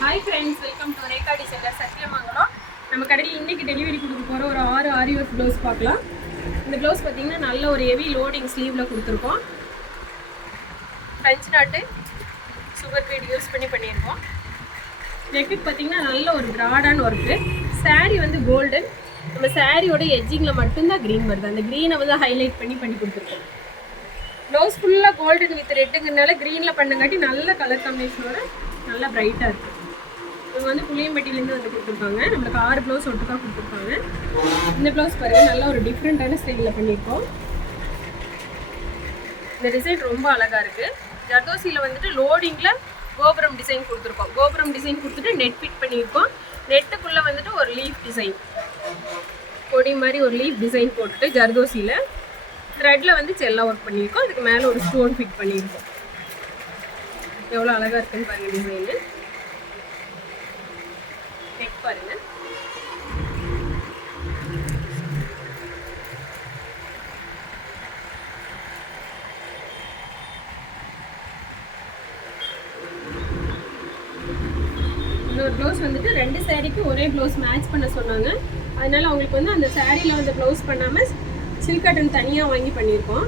Hi friends welcome to Rekha designer Sathyamangalam நம்ம கடையில் இன்றைக்கி டெலிவரி கொடுக்க போகிற ஒரு ஆறு ஆரி ஒர்க் ப்ளவுஸ் பார்க்கலாம். இந்த ப்ளவுஸ் பார்த்திங்கன்னா நல்ல ஒரு ஹெவி லோடிங் ஸ்லீவில் கொடுத்துருக்கோம். ஃப்ரெஞ்ச் நாட்டு சுகர் பீட் யூஸ் பண்ணி பண்ணியிருக்கோம். நெக்கு பார்த்திங்கன்னா நல்ல ஒரு ப்ராடான ஒர்க்கு saree வந்து கோல்டன் நம்ம சாரியோட எட்ஜிங்கில் மட்டும்தான் க்ரீன் வருது. அந்த க்ரீனை வந்து ஹைலைட் பண்ணி பண்ணி கொடுத்துருக்கோம். ப்ளவுஸ் ஃபுல்லாக கோல்டன் வித் ரெட்டுங்கிறனால க்ரீனில் பண்ணங்காட்டி நல்ல கலர் காம்பினேஷனோட நல்லா ப்ரைட்டாக இருக்குது இவங்க வந்து புளியம்பட்டியிலேருந்து வந்து கொடுத்துருக்காங்க. நம்மளுக்கு ஆறு ப்ளவுஸ் ஒட்டுக்காக கொடுத்துருக்காங்க. இந்த ப்ளவுஸ் பாருங்கள் நல்ல ஒரு டிஃப்ரெண்ட்டான ஸ்டைலில் பண்ணியிருக்கோம். இந்த டிசைன் ரொம்ப அழகாக இருக்குது ஜர்தோசியில் வந்துட்டு லோடிங்கில் கோபுரம் டிசைன் கொடுத்துருக்கோம். கோபுரம் டிசைன் கொடுத்துட்டு நெட் ஃபிட் பண்ணியிருக்கோம். நெட்டுக்குள்ளே வந்துட்டு ஒரு லீஃப் டிசைன் கொடி மாதிரி ஒரு லீஃப் டிசைன் போட்டுட்டு ஜர்தோசியில் த்ரெட்டில் வந்து செல்லா ஒர்க் பண்ணியிருக்கோம். அதுக்கு மேலே ஒரு ஸ்டோன் ஃபிட் பண்ணியிருக்கோம். எவ்வளோ அழகாக இருக்குன்னு பாருங்கள் டிசைனு நெக் பாருங்க இன்னொரு ப்ளவுஸ் வந்துட்டு ரெண்டு சேரீக்கு ஒரே ப்ளவுஸ் மேட்ச் பண்ண சொன்னாங்க. அதனால அவங்களுக்கு வந்து அந்த சேரீயில் வந்து ப்ளவுஸ் பண்ணாமல் சில்க் கட்டன் தனியாக வாங்கி பண்ணியிருக்கோம்.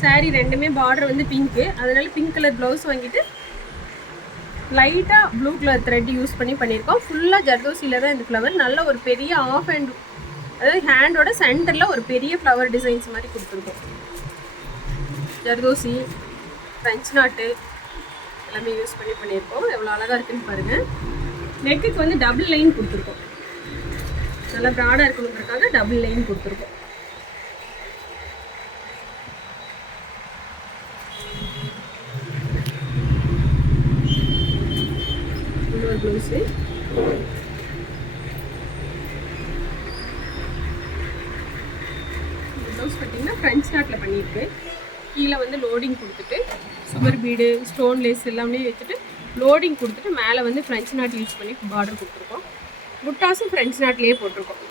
சாரீ ரெண்டுமே பார்டர் வந்து பிங்க்கு அதனால பிங்க் கலர் ப்ளவுஸ் வாங்கிட்டு லைட்டாக ப்ளூ கலர் த்ரெட் யூஸ் பண்ணி பண்ணியிருக்கோம். ஃபுல்லாக ஜர்தோசியில் தான் இந்த ஃப்ளவர் நல்ல ஒரு பெரிய ஆஃப் ஹேண்ட் அதாவது ஹேண்டோட சென்டரில் ஒரு பெரிய ஃப்ளவர் டிசைன்ஸ் மாதிரி கொடுத்துருக்கோம். ஜர்தோசி ஃப்ரெஞ்ச் நாட்டு எல்லாமே யூஸ் பண்ணி பண்ணியிருக்கோம். எவ்வளோ அழகாக இருக்குன்னு பாருங்கள் நெக்குக்கு வந்து டபுள் லைன் கொடுத்துருக்கோம். நல்லா ப்ராடாக இருக்கணுங்கிறதுக்காக டபுள் லைன் கொடுத்துருக்கோம். இன்னொரு ப்ளவுஸு இந்த ப்ளவுஸ் பார்த்தீங்கன்னா ஃப்ரெஞ்ச் நாட்டில் பண்ணியிருக்கு. கீழே வந்து லோடிங் கொடுத்துட்டு சுவர் பீடு ஸ்டோன் லேஸ் எல்லாமே வச்சுட்டு லோடிங் கொடுத்துட்டு மேலே வந்து ஃப்ரெஞ்ச் நாட் யூஸ் பண்ணி பார்டர் கொடுத்துருக்கோம். புட்டாஸும் ஃப்ரெஞ்ச் நாட்லேயே போட்டிருக்கோம்.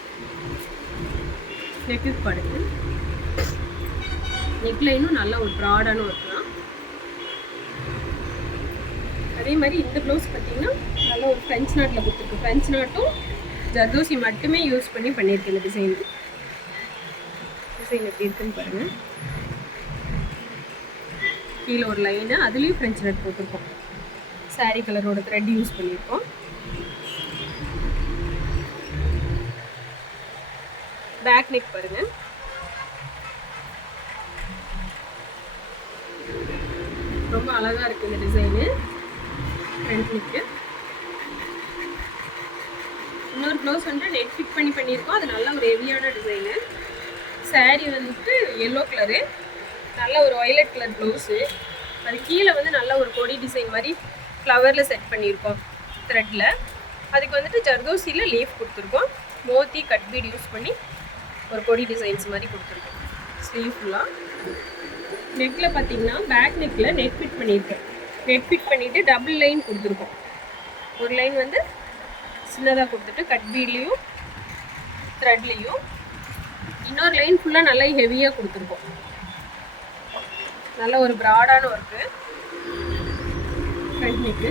நெக்கு படுத்து. நெக் லைனும் நல்ல ஒரு ப்ராடான ஒர்க் தான். அதே மாதிரி இந்த ப்ளவுஸ் பார்த்தீங்கன்னா நல்லா ஒரு ஃப்ரெஞ்ச் நாட்டில் கொடுத்துருக்கு ஃப்ரெஞ்ச் நாட்டும் ஜர்தோசி மட்டுமே யூஸ் பண்ணி பண்ணியிருக்கேன் இந்த டிசைன் டிசைன் எப்படி இருக்குன்னு பாருங்கள் கீழே ஒரு லைனு அதுலேயும் ஃப்ரெஞ்ச் நட் போட்டிருக்கோம். Saree கலரோட த்ரெட் யூஸ் பண்ணியிருக்கோம் பேக் நெக் பாருங்கள் ரொம்ப அழகாக இருக்குது இந்த டிசைனு ஃப்ரண்ட் நெக்கு இன்னொரு ப்ளவுஸ் வந்துட்டு நெட் ஃபிட் பண்ணி பண்ணியிருக்கோம். அது நல்ல ஒரு ஹெவியான டிசைனு saree வந்துட்டு எல்லோ கலரு நல்ல ஒரு வயலட் கலர் ப்ளவுஸு அது கீழே வந்து நல்ல ஒரு கொடி டிசைன் மாதிரி ஃப்ளவரில் செட் பண்ணியிருக்கோம் த்ரெட்டில் அதுக்கு வந்துட்டு ஜர்தோசியில் லீஃப் கொடுத்துருக்கோம். மோத்தி கட் பீட் யூஸ் பண்ணி ஒரு கொடி டிசைன்ஸ் மாதிரி கொடுத்துருக்கோம். ஸ்லீவ் ஃபுல்லாக நெக்கில் பார்த்தீங்கன்னா பேக் நெக்கில் நெக் ஃபிட் பண்ணியிருக்கேன் நெக் ஃபிட் பண்ணிவிட்டு டபுள் லைன் கொடுத்துருக்கோம். ஒரு லைன் வந்து சின்னதாக கொடுத்துட்டு கட் பீட்லேயும் த்ரெட்லேயும் இன்னொரு லைன் ஃபுல்லாக நல்லா ஹெவியாக கொடுத்துருக்கோம். நல்ல ஒரு ப்ராடான ஒர்க்கு ஃப்ரண்ட் நெக்கு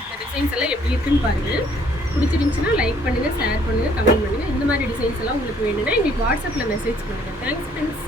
இந்த டிசைன்ஸ் எல்லாம் எப்படி இருக்குன்னு பாருங்கள் பிடிச்சிருந்துச்சுன்னா லைக் பண்ணுங்கள் ஷேர் பண்ணுங்கள் கமெண்ட் பண்ணுங்கள் இந்த மாதிரி டிசைன்ஸ் எல்லாம் உங்களுக்கு வேணும்னா எங்களுக்கு வாட்ஸ்அப்பில் மெசேஜ் பண்ணுங்கள் தேங்க்ஸ் ஃப்ரெண்ட்ஸ்